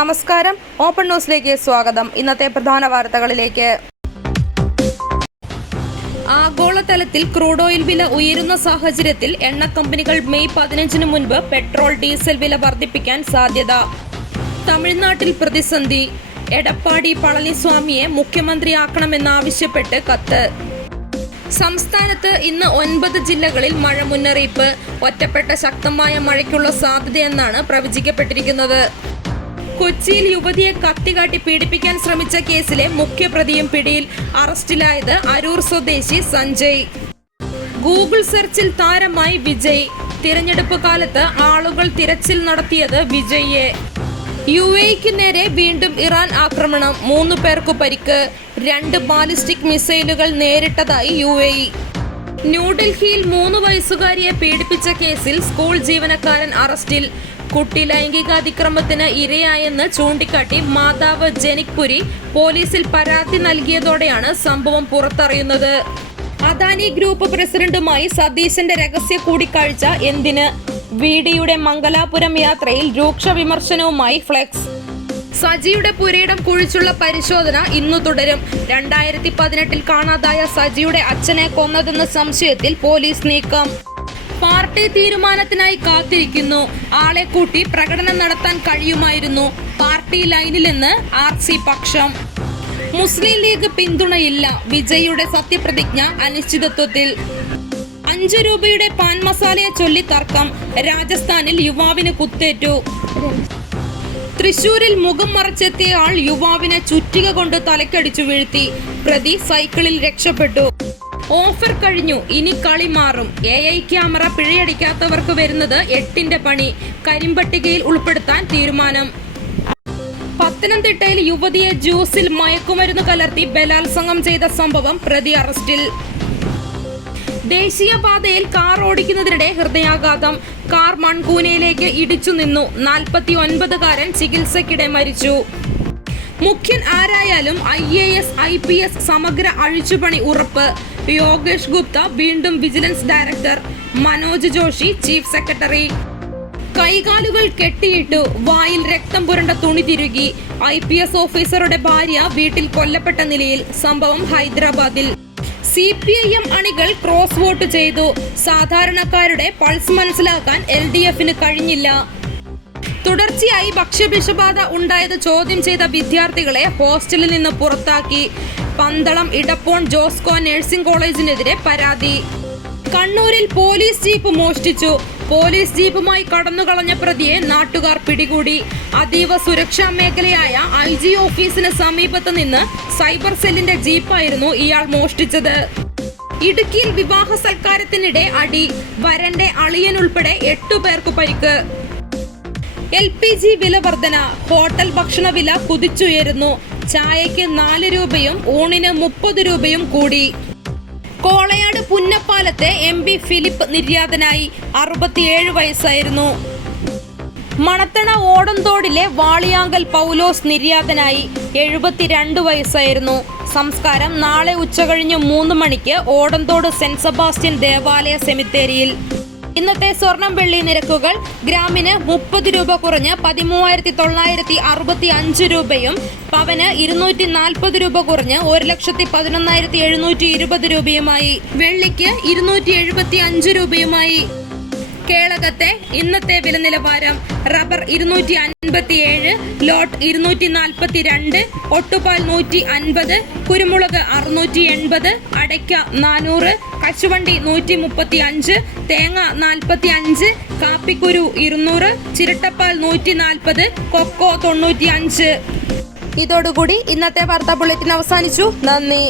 നമസ്കാരം, ഓപ്പൺ ന്യൂസിലേക്ക് സ്വാഗതം. ഇന്നത്തെ പ്രധാന വാർത്തകളിലേക്ക്. ആഗോളതലത്തിൽ ക്രൂഡ് ഓയിൽ വില ഉയരുന്ന സാഹചര്യത്തിൽ എണ്ണ കമ്പനികൾ മെയ് 15 മുൻപ് പെട്രോൾ, ഡീസൽ വില വർദ്ധിപ്പിക്കാൻ സാധ്യത. തമിഴ്നാട്ടിൽ പ്രതിസന്ധി. എടപ്പാടി പളനിസ്വാമിയെ മുഖ്യമന്ത്രിയാക്കണമെന്നാവശ്യപ്പെട്ട് കത്ത്. സംസ്ഥാനത്ത് ഇന്ന് 9 ജില്ലകളിൽ മഴ മുന്നറിയിപ്പ്. ഒറ്റപ്പെട്ട ശക്തമായ മഴയ്ക്കുള്ള സാധ്യതയെന്നാണ് പ്രവചിക്കപ്പെട്ടിരിക്കുന്നത്. കൊച്ചിയിൽ യുവതിയെ കത്തികാട്ടി പീഡിപ്പിക്കാൻ ശ്രമിച്ച കേസിലെ മുഖ്യപ്രതിയും പിടിയിൽ. അറസ്റ്റിലായത് അരൂർ സ്വദേശി സഞ്ജയ്. ഗൂഗിൾ സെർച്ചിൽ താരമായി വിജയ്. തിരഞ്ഞെടുപ്പ് കാലത്ത് ആളുകൾ തിരച്ചിൽ നടത്തിയത് വിജയ്യെ. UAEക്ക് നേരെ വീണ്ടും ഇറാൻ ആക്രമണം. 3 പേർക്ക് പരിക്ക്. 2 ബാലിസ്റ്റിക് മിസൈലുകൾ നേരിട്ടതായി UAE. ന്യൂഡൽഹിയിൽ 3 വയസ്സുകാരിയെ പീഡിപ്പിച്ച കേസിൽ സ്കൂൾ ജീവനക്കാരൻ അറസ്റ്റിൽ. കുട്ടി ലൈംഗികാതിക്രമത്തിന് ഇരയായെന്ന് ചൂണ്ടിക്കാട്ടി മാതാവ് ജനിക് പുരി പോലീസിൽ പരാതി നൽകിയതോടെയാണ് സംഭവം പുറത്തറിയുന്നത്. അദാനി ഗ്രൂപ്പ് പ്രസിഡന്റുമായി സതീശന്റെ രഹസ്യ കൂടിക്കാഴ്ച എന്തിന്? VDയുടെ മംഗലാപുരം യാത്രയിൽ രൂക്ഷ വിമർശനവുമായി ഫ്ലെക്സ്. സജിയുടെ പുരയിടം കുഴിച്ചുള്ള പരിശോധന ഇന്നു തുടരും. 2018 കാണാതായ സജിയുടെ അച്ഛനെ കൊന്നതെന്ന സംശയത്തിൽ പോലീസ് നീക്കം. പാർട്ടി തീരുമാനത്തിനായി കാത്തിരിക്കുന്നു. ആളെ കൂട്ടി പ്രകടനം നടത്താൻ കഴിയുമായിരുന്നു. പാർട്ടി ലൈനിലെന്ന് RC പക്ഷം. മുസ്ലിം ലീഗ് പിന്തുണയില്ല. വിജയിയുടെ സത്യപ്രതിജ്ഞ അനിശ്ചിതത്വത്തിൽ. 5 രൂപയുടെ പാൻ മസാലയെ ചൊല്ലി തർക്കം. രാജസ്ഥാനിൽ യുവാവിന് കുത്തേറ്റു. തൃശൂരിൽ മുഖം മറച്ചെത്തിയ ആൾ യുവാവിനെ ചുറ്റിക കൊണ്ട് തലക്കടിച്ചു വീഴ്ത്തി. പ്രതി സൈക്കിളിൽ രക്ഷപ്പെട്ടു. ഓഫർ കഴിഞ്ഞു, ഇനി കളി മാറും. AI ക്യാമറ പിഴയടിക്കാത്തവർക്ക് വരുന്നത് 8ന്റെ പണി. കരിമ്പട്ടികയിൽ ഉൾപ്പെടുത്താൻ തീരുമാനം. പത്തനംതിട്ടയിൽ യുവതിയെ ജ്യൂസിൽ മയക്കുമരുന്ന് കലർത്തി ബലാത്സംഗം ചെയ്ത സംഭവം പ്രതി അറസ്റ്റിൽ. ദേശീയപാതയിൽ കാർ ഓടിക്കുന്നതിനിടെ ഹൃദയാഘാതം. കാർ മൺകൂനയിലേക്ക് ഇടിച്ചു നിന്നു. 49കാരൻ ചികിത്സയ്ക്കിടെ മരിച്ചു. മുഖ്യൻ ആരായാലും IAS IPS സമഗ്ര അഴിച്ചുപണി ഉറപ്പ്. യോഗേഷ് ഗുപ്ത വീണ്ടും vigilance director. Manoj Joshi chief secretary. കൈകാലുകൾ കെട്ടിയിട്ടു. വായിൽ രക്തം പുരണ്ട തുണി തിരുകി. IPS ഓഫീസറുടെ ഭാര്യ വീട്ടിൽ കൊല്ലപ്പെട്ട നിലയിൽ. സംഭവം ഹൈദരാബാദിൽ. CPIM അണികൾ ക്രോസ് വോട്ട് ചെയ്തു. സാധാരണക്കാരുടെ പൾസ് മനസ്സിലാക്കാൻ LDFന് കഴിഞ്ഞില്ല. തുടർച്ചയായി ഭക്ഷ്യവിഷബാധ ഉണ്ടായത് ചോദ്യം ചെയ്ത വിദ്യാർത്ഥികളെ ഹോസ്റ്റലിൽ നിന്ന് പുറത്താക്കി. പന്തളം ഇടപ്പോൺ ജോസ്കോ നഴ്സിംഗ് കോളേജിനെതിരെ പരാതി. കണ്ണൂരിൽ പോലീസ് ജീപ്പ് മോഷ്ടിച്ചു. പോലീസ് ജീപ്പുമായി കടന്നുകളഞ്ഞ പ്രതിയെ നാട്ടുകാർ പിടികൂടി. അതീവ സുരക്ഷാ മേഖലയായ IG ഓഫീസിന് സമീപത്ത് നിന്ന് സൈബർ സെല്ലിന്റെ ജീപ്പായിരുന്നു ഇയാൾ മോഷ്ടിച്ചത്. ഇടുക്കിയിൽ വിവാഹ സൽക്കാരത്തിനിടെ അടി. വരന്റെ അളിയൻ ഉൾപ്പെടെ 8 പേർക്ക് പരിക്ക്. LPG വില വർധന. ഹോട്ടൽ ഭക്ഷണ വില കുതിച്ചുയരുന്നു. ചായയ്ക്ക് 4 രൂപയും ഊണിന് 30 രൂപയും കൂടി. കോളയാട് പുന്നപ്പാലത്തെ MP ഫിലിപ്പ് നിര്യാതനായി. 67 വയസ്സായിരുന്നു. മണത്തണ ഓടന്തോടിലെ വാളിയാങ്കൽ പൗലോസ് നിര്യാതനായി. 72 വയസ്സായിരുന്നു. സംസ്കാരം നാളെ ഉച്ചകഴിഞ്ഞ് 3 മണിക്ക് ഓടന്തോട് സെന്റ് സെബാസ്റ്റ്യൻ ദേവാലയ സെമിത്തേരിയിൽ. ഇന്നത്തെ സ്വർണം വെള്ളി നിരക്കുകൾ. ഗ്രാമിന് 30 രൂപ കുറഞ്ഞ് 13,965 രൂപയും പവന് 240 രൂപ കുറഞ്ഞ് 1,11,720 രൂപയുമായി. വെള്ളിക്ക് 275 രൂപയുമായി. കേളകത്തെ ഇന്നത്തെ വില നിലവാരം. റബ്ബർ 257, ലോട്ട് 242, ഒട്ടുപാൽ 150, കുരുമുളക് 680, അടയ്ക്ക 400, കശുവണ്ടി 135, തേങ്ങ 45, കാപ്പിക്കുരു 200, ചിരട്ടപ്പാൽ 140, കൊക്കോ 95. ഇതോടുകൂടി ഇന്നത്തെ വാർത്താ ബുള്ളറ്റിൻ അവസാനിച്ചു. നന്ദി.